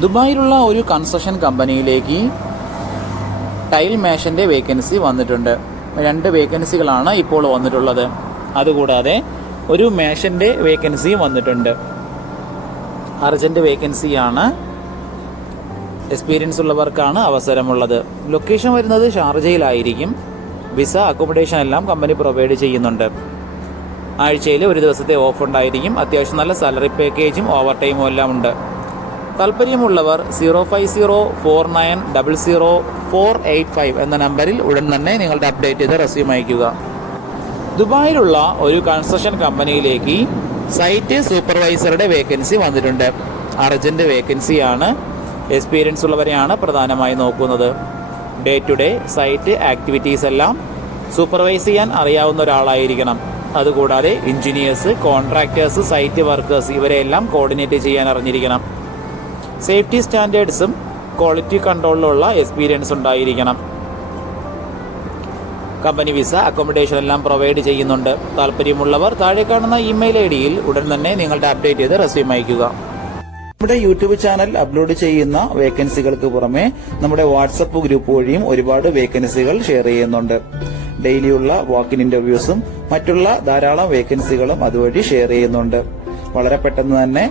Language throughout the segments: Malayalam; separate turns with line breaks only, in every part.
ദുബായിലുള്ള ഒരു കൺസ്ട്രക്ഷൻ കമ്പനിയിലേക്ക് ടൈൽ മേഷന്റെ വേക്കൻസി വന്നിട്ടുണ്ട്. രണ്ട് വേക്കൻസികളാണ് ഇപ്പോൾ വന്നിട്ടുള്ളത്. അതുകൂടാതെ ഒരു മേഷന്റെ വേക്കൻസിയും വന്നിട്ടുണ്ട്. അർജന്റ് വേക്കൻസിയാണ്. എക്സ്പീരിയൻസ് ഉള്ളവർക്കാണ് അവസരമുള്ളത്. ലൊക്കേഷൻ വരുന്നത് ഷാർജയിലായിരിക്കും. വിസ അക്കോമഡേഷൻ എല്ലാം കമ്പനി പ്രൊവൈഡ് ചെയ്യുന്നുണ്ട്. ആഴ്ചയിൽ ഒരു ദിവസത്തെ ഓഫ് ഉണ്ടായിരിക്കും. അത്യാവശ്യം നല്ല സാലറി പാക്കേജും ഓവർ ടൈമും എല്ലാം ഉണ്ട്. താല്പര്യമുള്ളവർ zero five zero four nine double zero four eight five എന്ന നമ്പറിൽ ഉടൻ തന്നെ നിങ്ങളുടെ അപ്ഡേറ്റ് ചെയ്ത റെസ്യൂം അയയ്ക്കുക. ദുബായിലുള്ള ഒരു കൺസ്ട്രക്ഷൻ കമ്പനിയിലേക്ക് സൈറ്റ് സൂപ്പർവൈസറുടെ വേക്കൻസി വന്നിട്ടുണ്ട്. അർജന്റ് വേക്കൻസിയാണ് എക്സ്പീരിയൻസ് ഉള്ളവരെയാണ് പ്രധാനമായി നോക്കുന്നത്. Day to day site activities എല്ലാം സൂപ്പർവൈസ് ചെയ്യാൻ അറിയാവുന്ന ഒരാളായിരിക്കണം. അതുകൂടാതെ എഞ്ചിനീയേഴ്സ് കോൺട്രാക്ടേഴ്സ് സൈറ്റ് വർക്കേഴ്സ് ഇവരെയെല്ലാം കോർഡിനേറ്റ് ചെയ്യാൻ അറിഞ്ഞിരിക്കണം. സേഫ്റ്റി സ്റ്റാൻഡേർഡ്സും ക്വാളിറ്റി കൺട്രോളിലുള്ള എക്സ്പീരിയൻസ് ഉണ്ടായിരിക്കണം. കമ്പനി വിസ അക്കോമഡേഷൻ എല്ലാം പ്രൊവൈഡ് ചെയ്യുന്നുണ്ട്. താല്പര്യമുള്ളവർ താഴെ കാണുന്ന ഇമെയിൽ ഐ ഡിയിൽ ഉടൻ തന്നെ നിങ്ങളുടെ അപ്ഡേറ്റ് ചെയ്ത് റെസ്യൂം അയക്കുക നമ്മുടെ യൂട്യൂബ് ചാനൽ അപ്ലോഡ് ചെയ്യുന്ന വേക്കൻസികൾക്ക് പുറമെ നമ്മുടെ വാട്സപ്പ് ഗ്രൂപ്പ് വഴിയും ഒരുപാട് വേക്കൻസികൾ ഷെയർ ചെയ്യുന്നുണ്ട്. ഡെയിലിയുള്ള വാക്കിൻ ഇന്റർവ്യൂസും മറ്റുള്ള ധാരാളം വേക്കൻസികളും അതുവഴി ഷെയർ ചെയ്യുന്നുണ്ട്. വളരെ പെട്ടെന്ന് തന്നെ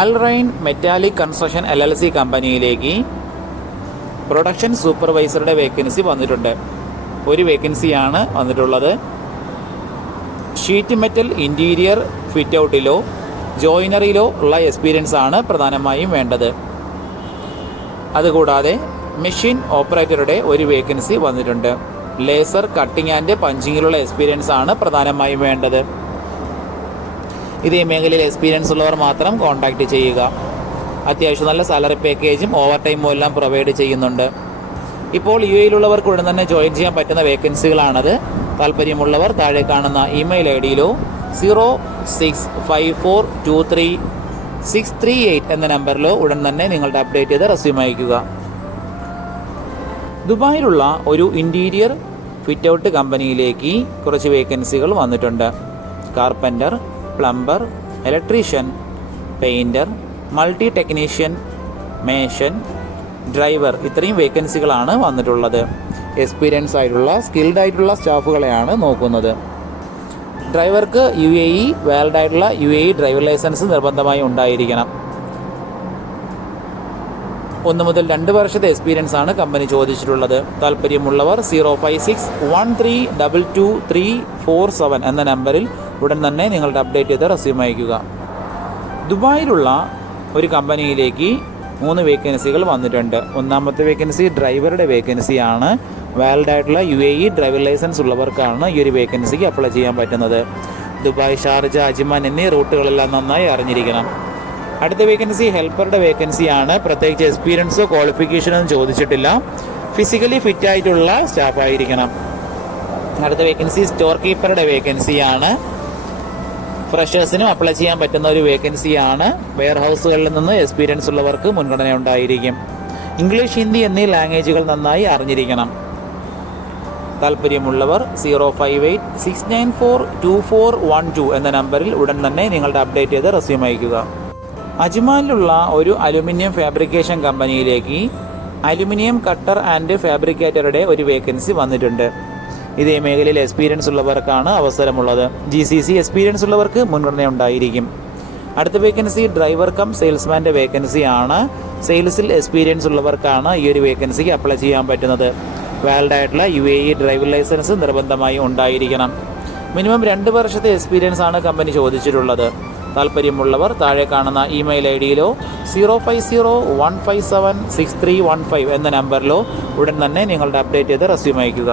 അൽറൈൻ metallic construction L L C കമ്പനിയിലേക്ക് പ്രൊഡക്ഷൻ സൂപ്പർവൈസറുടെ വേക്കൻസി വന്നിട്ടുണ്ട്. ഒരു വേക്കൻസിയാണ് വന്നിട്ടുള്ളത്. ഷീറ്റ് മെറ്റൽ ഇന്റീരിയർ ഫിറ്റ് ഔട്ടിലോ ജോയിനറിയിലോ ഉള്ള എക്സ്പീരിയൻസ് ആണ് പ്രധാനമായും വേണ്ടത്. അതുകൂടാതെ മെഷീൻ ഓപ്പറേറ്ററുടെ ഒരു വേക്കൻസി വന്നിട്ടുണ്ട്. ലേസർ കട്ടിംഗ് ആൻഡ് പഞ്ചിങ്ങിലുള്ള എക്സ്പീരിയൻസ് ആണ് പ്രധാനമായും വേണ്ടത്. ഇതേ മേഖലയിൽ എക്സ്പീരിയൻസ് ഉള്ളവർ മാത്രം കോൺടാക്ട് ചെയ്യുക. അത്യാവശ്യം നല്ല സാലറി പാക്കേജും ഓവർ ടൈമും എല്ലാം പ്രൊവൈഡ് ചെയ്യുന്നുണ്ട്. ഇപ്പോൾ യു എയിലുള്ളവർക്ക് ഉടൻ തന്നെ ജോയിൻ ചെയ്യാൻ പറ്റുന്ന വേക്കൻസികളാണത് താല്പര്യമുള്ളവർ താഴെ കാണുന്ന email I ഡിയിലോ zero six five four two three six three eight എന്ന നമ്പറിലോ ഉടൻ തന്നെ നിങ്ങളുടെ അപ്ഡേറ്റ് ചെയ്ത് റെസ്യൂം അയക്കുക ദുബായിലുള്ള ഒരു ഇന്റീരിയർ ഫിറ്റ് ഔട്ട് കമ്പനിയിലേക്ക് കുറച്ച് വേക്കൻസികൾ വന്നിട്ടുണ്ട്. Carpenter plumber electrician painter multi technician mason driver ഇത്രയും വേക്കൻസികളാണ് വന്നിട്ടുള്ളത്. എക്സ്പീരിയൻസ് ആയിട്ടുള്ള സ്കിൽഡ് ആയിട്ടുള്ള സ്റ്റാഫുകളെയാണ് നോക്കുന്നത്. ഡ്രൈവർക്ക് യു എ ഇ വാലിഡ് ആയിട്ടുള്ള U A E driver licence നിർബന്ധമായി ഉണ്ടായിരിക്കണം. ഒന്ന് മുതൽ രണ്ട് വർഷത്തെ എക്സ്പീരിയൻസ് ആണ് കമ്പനി ചോദിച്ചിട്ടുള്ളത്. താല്പര്യമുള്ളവർ zero five six one three double two three four seven എന്ന നമ്പറിൽ ഉടൻ തന്നെ നിങ്ങളുടെ അപ്ഡേറ്റ് ചെയ്ത റെസ്യൂം അയക്കുക ദുബായിലുള്ള ഒരു കമ്പനിയിലേക്ക് മൂന്ന് വേക്കൻസികൾ വന്നിട്ടുണ്ട്. ഒന്നാമത്തെ വേക്കൻസി ഡ്രൈവറുടെ വേക്കൻസിയാണ് വാലിഡ് ആയിട്ടുള്ള U A E driver licence ഉള്ളവർക്കാണ് ഈ ഒരു വേക്കൻസിക്ക് അപ്ലൈ ചെയ്യാൻ പറ്റുന്നത്. ദുബായ് ഷാർജ അജ്മാൻ എന്നീ റൂട്ടുകളെല്ലാം നന്നായി അറിഞ്ഞിരിക്കണം. അടുത്ത വേക്കൻസി ഹെൽപ്പറുടെ വേക്കൻസിയാണ് പ്രത്യേകിച്ച് എക്സ്പീരിയൻസോ ക്വാളിഫിക്കേഷനോ ചോദിച്ചിട്ടില്ല. ഫിസിക്കലി ഫിറ്റ് ആയിട്ടുള്ള സ്റ്റാഫ് ആയിരിക്കണം. അടുത്ത വേക്കൻസി സ്റ്റോർ കീപ്പറുടെ വേക്കൻസിയാണ് ഫ്രഷേഴ്സിനും അപ്ലൈ ചെയ്യാൻ പറ്റുന്ന ഒരു വേക്കൻസിയാണ് വെയർ ഹൗസുകളിൽ നിന്ന് എക്സ്പീരിയൻസ് ഉള്ളവർക്ക് മുൻഗണന ഉണ്ടായിരിക്കും. ഇംഗ്ലീഷ് ഹിന്ദി എന്നീ ലാംഗ്വേജുകൾ നന്നായി അറിഞ്ഞിരിക്കണം. താല്പര്യമുള്ളവർ zero five eight six nine four two four one two എന്ന നമ്പറിൽ ഉടൻ തന്നെ നിങ്ങളുടെ അപ്ഡേറ്റ് ചെയ്ത് റെസ്യൂം അയക്കുക അജ്മാനിലുള്ള ഒരു അലുമിനിയം ഫാബ്രിക്കേഷൻ കമ്പനിയിലേക്ക് അലുമിനിയം കട്ടർ ആൻഡ് ഫാബ്രിക്കേറ്ററുടെ ഒരു വേക്കൻസി വന്നിട്ടുണ്ട്. ഇതേ മേഖലയിൽ എക്സ്പീരിയൻസ് ഉള്ളവർക്കാണ് അവസരമുള്ളത്. ജി സി സി എക്സ്പീരിയൻസ് ഉള്ളവർക്ക് മുൻഗണന ഉണ്ടായിരിക്കും അടുത്ത വേക്കൻസി ഡ്രൈവർ കം സെയിൽസ്മാന്റെ വേക്കൻസി ആണ്. സെയിൽസിൽ എക്സ്പീരിയൻസ് ഉള്ളവർക്കാണ് ഈ ഒരു വേക്കൻസിക്ക് അപ്ലൈ ചെയ്യാൻ പറ്റുന്നത്. വാലിഡ് ആയിട്ടുള്ള U A E driving licence നിർബന്ധമായി ഉണ്ടായിരിക്കണം. മിനിമം രണ്ട് വർഷത്തെ എക്സ്പീരിയൻസ് ആണ് കമ്പനി ചോദിച്ചിട്ടുള്ളത്. താല്പര്യമുള്ളവർ താഴെ കാണുന്ന email I ഡിയിലോ zero five zero one five seven six three one five എന്ന നമ്പറിലോ ഉടൻ തന്നെ നിങ്ങളുടെ അപ്ഡേറ്റ് ചെയ്ത് റെസ്യൂം അയക്കുക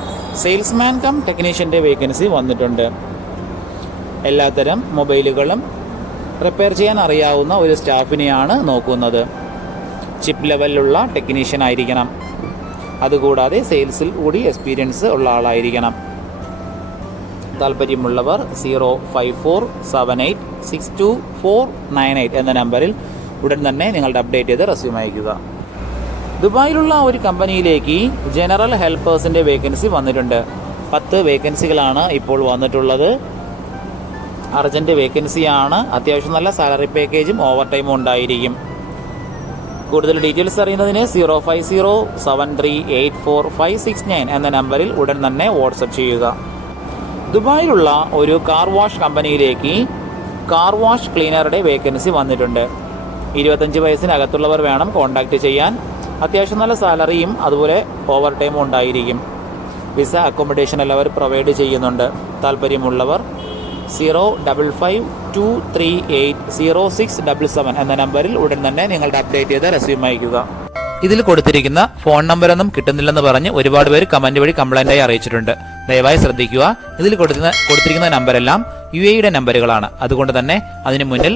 സെയിൽസ്മാൻ കം ടെക്നീഷ്യന്റെ വേക്കൻസി വന്നിട്ടുണ്ട്. എല്ലാത്തരം മൊബൈലുകളും റിപ്പയർ ചെയ്യാൻ അറിയാവുന്ന ഒരു സ്റ്റാഫിനെയാണ് നോക്കുന്നത്. ചിപ്പ് ലെവലിലുള്ള ടെക്നീഷ്യൻ ആയിരിക്കണം. അതുകൂടാതെ സെയിൽസിൽ കൂടി എക്സ്പീരിയൻസ് ഉള്ള ആളായിരിക്കണം. താല്പര്യമുള്ളവർ zero five four seven eight six two four nine eight എന്ന നമ്പറിൽ ഉടൻ തന്നെ നിങ്ങളുടെ അപ്ഡേറ്റ് ചെയ്ത് റെസ്യൂം അയക്കുക ദുബായിലുള്ള ഒരു കമ്പനിയിലേക്ക് ജനറൽ ഹെൽപ്പേഴ്സിന്റെ വേക്കൻസി വന്നിട്ടുണ്ട്. പത്ത് വേക്കൻസികളാണ് ഇപ്പോൾ വന്നിട്ടുള്ളത്. അർജന്റ് വേക്കൻസിയാണ്. അത്യാവശ്യം നല്ല സാലറി പാക്കേജും ഓവർ ടൈമും ഉണ്ടായിരിക്കും. കൂടുതൽ ഡീറ്റെയിൽസ് അറിയുന്നതിന് zero five zero seven three eight four five six nine എന്ന നമ്പറിൽ ഉടൻ തന്നെ വാട്സപ്പ് ചെയ്യുക. ദുബായിലുള്ള ഒരു കാർ വാഷ് കമ്പനിയിലേക്ക് കാർ വാഷ് ക്ലീനറുടെ വേക്കൻസി വന്നിട്ടുണ്ട്. ഇരുപത്തഞ്ച് വയസ്സിനകത്തുള്ളവർ വേണം കോൺടാക്ട് ചെയ്യാൻ. അത്യാവശ്യം നല്ല സാലറിയും അതുപോലെ ഓവർ ടൈമും ഉണ്ടായിരിക്കും. വിസ അക്കോമഡേഷൻ എല്ലാം അവർ പ്രൊവൈഡ് ചെയ്യുന്നുണ്ട്. താല്പര്യമുള്ളവർ zero double five two three eight zero six double seven എന്ന നമ്പറിൽ ഉടൻ തന്നെ നിങ്ങളുടെ അപ്ഡേറ്റ് ചെയ്ത റെസ്യൂം അയക്കുക ഇതിൽ കൊടുത്തിരിക്കുന്ന ഫോൺ നമ്പറൊന്നും കിട്ടുന്നില്ലെന്ന് പറഞ്ഞ് ഒരുപാട് പേര് കമന്റ് വഴി കംപ്ലൈന്റ് ആയി അറിയിച്ചിട്ടുണ്ട്. ദയവായി ശ്രദ്ധിക്കുക. ഇതിൽ കൊടുക്കുന്ന കൊടുത്തിരിക്കുന്ന നമ്പരെല്ലാം യു എയുടെ നമ്പറുകളാണ് അതുകൊണ്ട് തന്നെ അതിന് മുന്നിൽ